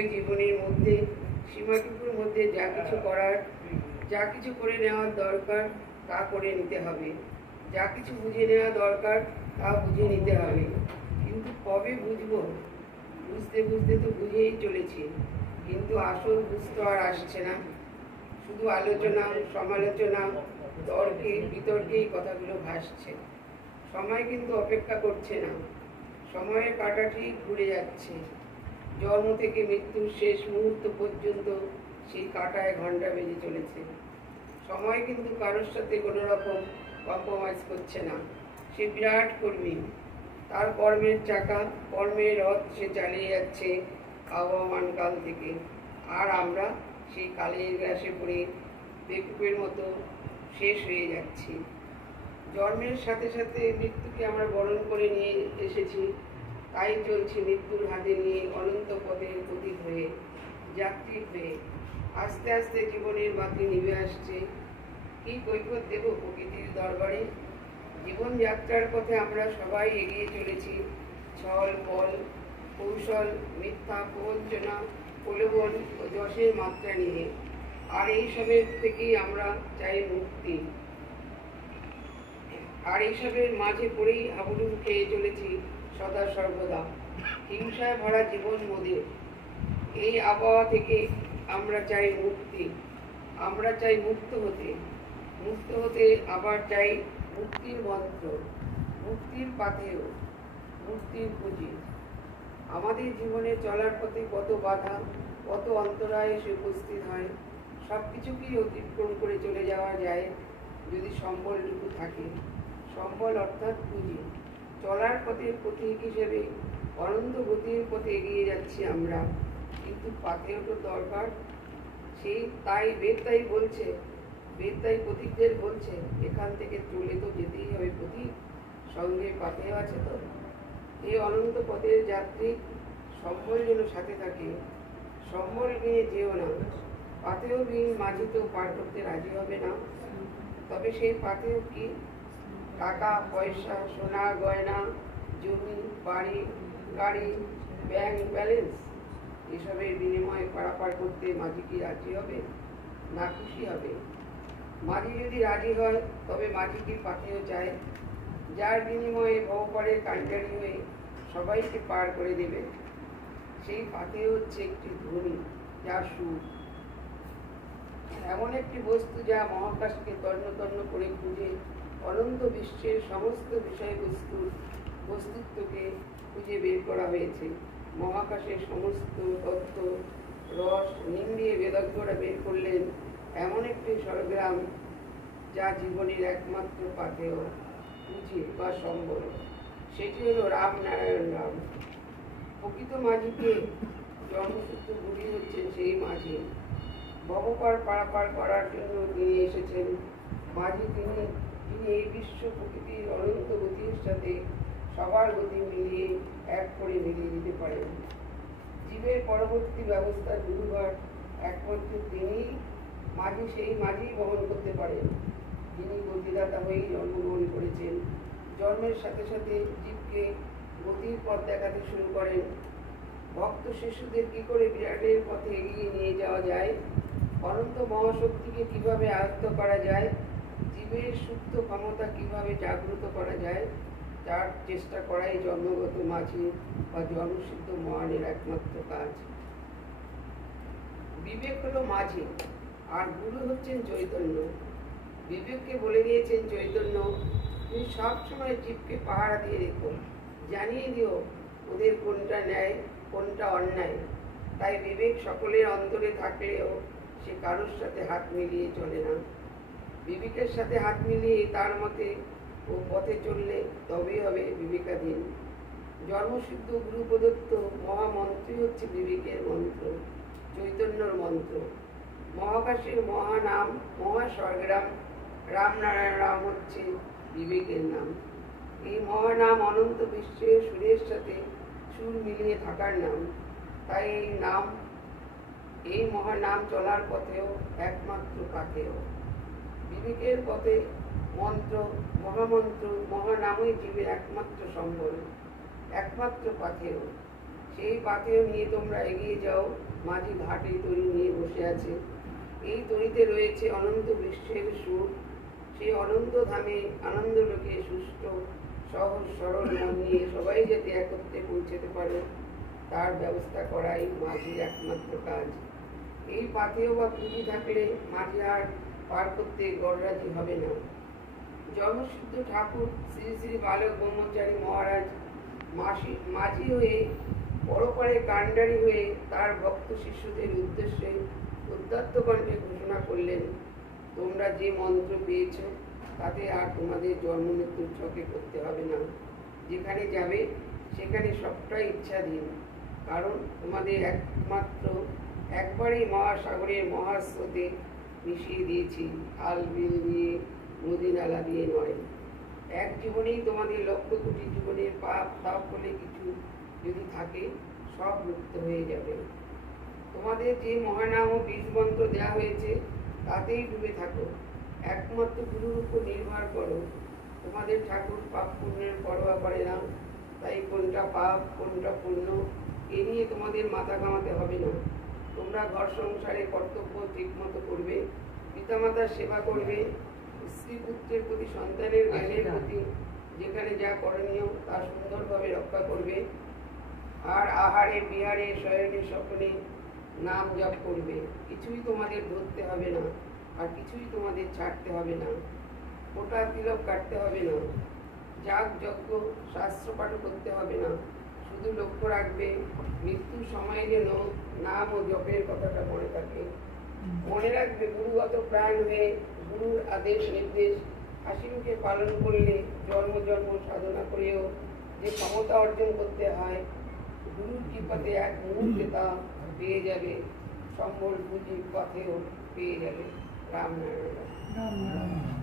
সাময়িক জীবনের মধ্যে সীমাটুকুর মধ্যে যা কিছু করার, যা কিছু করে নেওয়ার দরকার তা করে নিতে হবে, যা কিছু বুঝে নেওয়া দরকার তা বুঝে নিতে হবে। কিন্তু কবে বুঝবো? বুঝতে বুঝতে তো বুঝেই চলেছি, কিন্তু আসল বুঝতে আর আসছে না। শুধু আলোচনা, সমালোচনা, তর্কে বিতর্কেই কথাগুলো ভাসছে। সময় কিন্তু অপেক্ষা করছে না। সময়ের কাঁটা ঠিক ঘুরে যাচ্ছে। জন্ম থেকে মৃত্যুর শেষ মুহূর্ত পর্যন্ত সেই কাঁটায় ঘণ্টা বেজে চলেছে। সময় কিন্তু কারোর সাথে কোনো রকম কম্প্রোমাইজ করছে না। সে বিরাট কর্মী। তার কর্মের চাকা, কর্মের রথ সে চালিয়ে যাচ্ছে আবহমান কাল থেকে। আর আমরা সেই কালের গ্রাসে পড়ে বেকুবের মতো শেষ হয়ে যাচ্ছি। জন্মের সাথে সাথে মৃত্যুকে আমরা বরণ করে নিয়ে এসেছি, তাই চলছি মৃত্যুর হাতে নিয়ে অনন্ত পথের প্রতীক হয়ে, যাত্রী হয়ে। আস্তে আস্তে জীবনের বাতি নিভে আসছে। কি কৈফিয়ত দেব প্রকৃতির দরবারে? জীবনযাত্রার পথে আমরা সবাই এগিয়ে চলেছি ছল বল, কৌশল, মিথ্যা, প্রবঞ্চনা, প্রলোভন ও যশের মাত্রা নিয়ে। আর এইসবের থেকেই আমরা চাই মুক্তি। আর এইসবের মাঝে পড়েই হাবুডুবু খেয়ে চলেছি সদা সর্বদা। হিংসায় ভরা জীবন মোদের। এই আবহাওয়া থেকে আমরা চাই মুক্তি। আমরা চাই মুক্ত হতে। মুক্ত হতে আবার চাই মুক্তির মন্ত্র, মুক্তির পাথেয়, মুক্তির পুঁজি। আমাদের জীবনে চলার পথে কত বাধা, কত অন্তরায় এসে উপস্থিত হয়। সব কিছুকেই অতিক্রম করে চলে যাওয়া যায় যদি সম্বলটুকু থাকে। সম্বল অর্থাৎ পুঁজি। চলার পথে পথিক হিসেবে অনন্ত গতির পথে এগিয়ে যাচ্ছি আমরা, কিন্তু পাথেয় তো দরকার। সেই তাই বেদ তাই বলছে, বেদ তাই পথিকদের বলছে, এখান থেকে চলে তো যেতেই হবে পথিক, সঙ্গে পাথেয় আছে তো। এই অনন্ত পথের যাত্রী, সম্বল যেন সাথে থাকে। সম্বল নিয়ে যেও না। পাথেয়বিহীন মাঝি তো পার করতে রাজি হবে না। তবে সেই পাথেয় কি? টাকা পয়সা, সোনা গয়না, জমি বাড়ি গাড়ি, ব্যাংক ব্যালেন্স, এসবের বিনিময়ে পারাপার করতে মাঝি কি রাজি হবে? না খুশি হবে? মাঝি যদি রাজি হয় তবে মাঝি কি পাথেয় চায়, যার বিনিময়ে ভবপারের কাণ্ডারি হয়ে সবাইকে পার করে দেবে? সেই পাথেয় হচ্ছে একটি ধ্বনি, যার সুর। এমন একটি বস্তু যা মহাকাশকে তন্ন তন্ন করে খুঁজে অনন্ত বিশ্বের সমস্ত বিষয়বস্তুর বস্তুত্বকে খুঁজে বের করা হয়েছে। মহাকাশের সমস্ত তত্ত্ব রস নিংড়িয়ে বেদজ্ঞরা বের করলেন এমন একটি স্বরগ্রাম, যা জীবনের একমাত্র পাথেয়, পুঁজি বা সম্বল। সেটি হলো রামনারায়ণ রাম। প্রকৃত মাঝিকে জন্মসূত্র গুলি হচ্ছেন সেই মাঝি। ভবপার পারাপার করার জন্য তিনি এসেছেন। মাঝি তিনি এই বিশ্ব প্রকৃতির অনন্ত গতির সাথে সবার গতি মিলিয়ে এক করে মিলিয়ে দিতে পারেন। জীবের পরবর্তী ব্যবস্থার গুরুভার একমাত্র তিনিই। মাঝি সেই মাঝি বহন করতে পারেন যিনি গতিদাতা হয়েই জন্মগ্রহণ করেছেন। জন্মের সাথে সাথে জীবকে গতির পথ দেখাতে শুরু করেন। ভক্ত শিশুদের কি করে বিরাটের পথে এগিয়ে নিয়ে যাওয়া যায়, অনন্ত মহাশক্তিকে কিভাবে আয়ত্ত করা যায়, জীবের সুপ্ত ক্ষমতা কিভাবে জাগ্রত করা যায়, তার চেষ্টা করাই জন্মগত মাঝি বা জন্মসিদ্ধ মহানের একমাত্র কাজ। বিবেক হলো মাঝি, আর গুরু হচ্ছেন চৈতন্য। বিবেককে বলে দিয়েছেন চৈতন্য, তুমি সবসময় জীবকে পাহারা দিয়ে রেখো, জানিয়ে দিও ওদের কোনটা ন্যায় কোনটা অন্যায়। তাই বিবেক সকলের অন্তরে থাকলেও সে কারোর সাথে হাত মিলিয়ে চলে না। বিবেকের সাথে হাত মিলিয়ে তার মতে ও পথে চললে তবেই হবে বিবেকাধীন। জন্মসিদ্ধ গুরু প্রদত্ত মহামন্ত্রই হচ্ছে বিবেকের মন্ত্র, চৈতন্যর মন্ত্র। মহাকাশের মহানাম, মহাস্বর্গরাম রামনারায়ণ রাম হচ্ছে বিবেকের নাম। এই মহানাম অনন্ত বিশ্বের সুরের সাথে সুর মিলিয়ে থাকার নাম। তাই এই মহানাম চলার পথেও একমাত্র পাথেয়। বিবেকের পথে মন্ত্র, মহামন্ত্র, মহানামই জীবের একমাত্র সম্বল, একমাত্র পাথেয়। সেই পাথেয় নিয়ে তোমরা এগিয়ে যাও মাঝি ঘাটে তরি নিয়ে বসে আছে। এই তরিতে রয়েছে অনন্ত বিশ্বের সুর। সেই অনন্ত ধামে আনন্দ লোকে সুষ্ঠ সহজ সরল মন নিয়ে সবাই যাতে একত্রে পৌঁছতে পারে তার ব্যবস্থা করাই মাঝির একমাত্র কাজ। এই পাথেয় বা পুঁজি থাকলে মাঝি আর পার করতে গড়রাজি হবে না। জন্মসিদ্ধ ঠাকুর শ্রী শ্রী বালক ব্রহ্মচারী মহারাজ মাঝি হয়ে পরপারে কাণ্ডারি হয়ে তার ভক্ত শিষ্যদের উদ্দেশ্যে উদ্যত্ত কণ্ঠে ঘোষণা করলেন, তোমরা যে মন্ত্র পেয়েছ তাতে আর তোমাদের জন্ম মৃত্যুর ছকে করতে হবে না। যেখানে যাবে সেখানে সবটাই ইচ্ছাধীন, কারণ তোমাদের একমাত্র একবারই মহাসাগরের মহাস্রোতে মিশিয়ে দিয়েছি, আল বিল দিয়ে নদী নালা দিয়ে নয়। এক জীবনেই তোমাদের লক্ষ কোটি জীবনের পাপ তাপ বলে কিছু যদি থাকে সব মুক্ত হয়ে যাবে। তোমাদের যে মহানাম ও বীজ মন্ত্র দেওয়া হয়েছে তাতেই ডুবে থাকো, একমাত্র গুরুর উপর নির্ভর করো। তোমাদের ঠাকুর পাপ পুণ্যের পরোয়া করে না, তাই কোনটা পাপ কোনটা পুণ্য এ নিয়ে তোমাদের মাথা ঘামাতে হবে না। তোমরা ঘর সংসারে কর্তব্য ঠিক মতো করবে, পিতামাতার সেবা করবে, স্ত্রী পুত্রের প্রতি সন্তানের জ্ঞানের প্রতি যেখানে যা করণীয় তা সুন্দরভাবে রক্ষা করবে, আর আহারে বিহারে শয়নে স্বপ্নে নাম জপ করবে। কিছুই তোমাদের ধরতে হবে না, আর কিছুই তোমাদের ছাড়তে হবে না। ফোঁটা তিলক কাটতে হবে না, যাগ যজ্ঞ শাস্ত্র পাঠ করতে হবে না। শুধু লক্ষ্য রাখবে মৃত্যুর সময় যেন নাম ও জপের কথাটা মনে থাকে। মনে রাখবে গুরুগত প্রাণ হয়ে গুরুর আদেশ নির্দেশ হাসি মুখে পালন করলে জন্ম জন্ম সাধনা করেও যে ক্ষমতা অর্জন করতে হয়, গুরুর কৃপাতে এক মুহূর্তে তা পেয়ে যাবে। সম্বল পুঁজি পথেও পেয়ে যাবে। রাম নারায়ণ।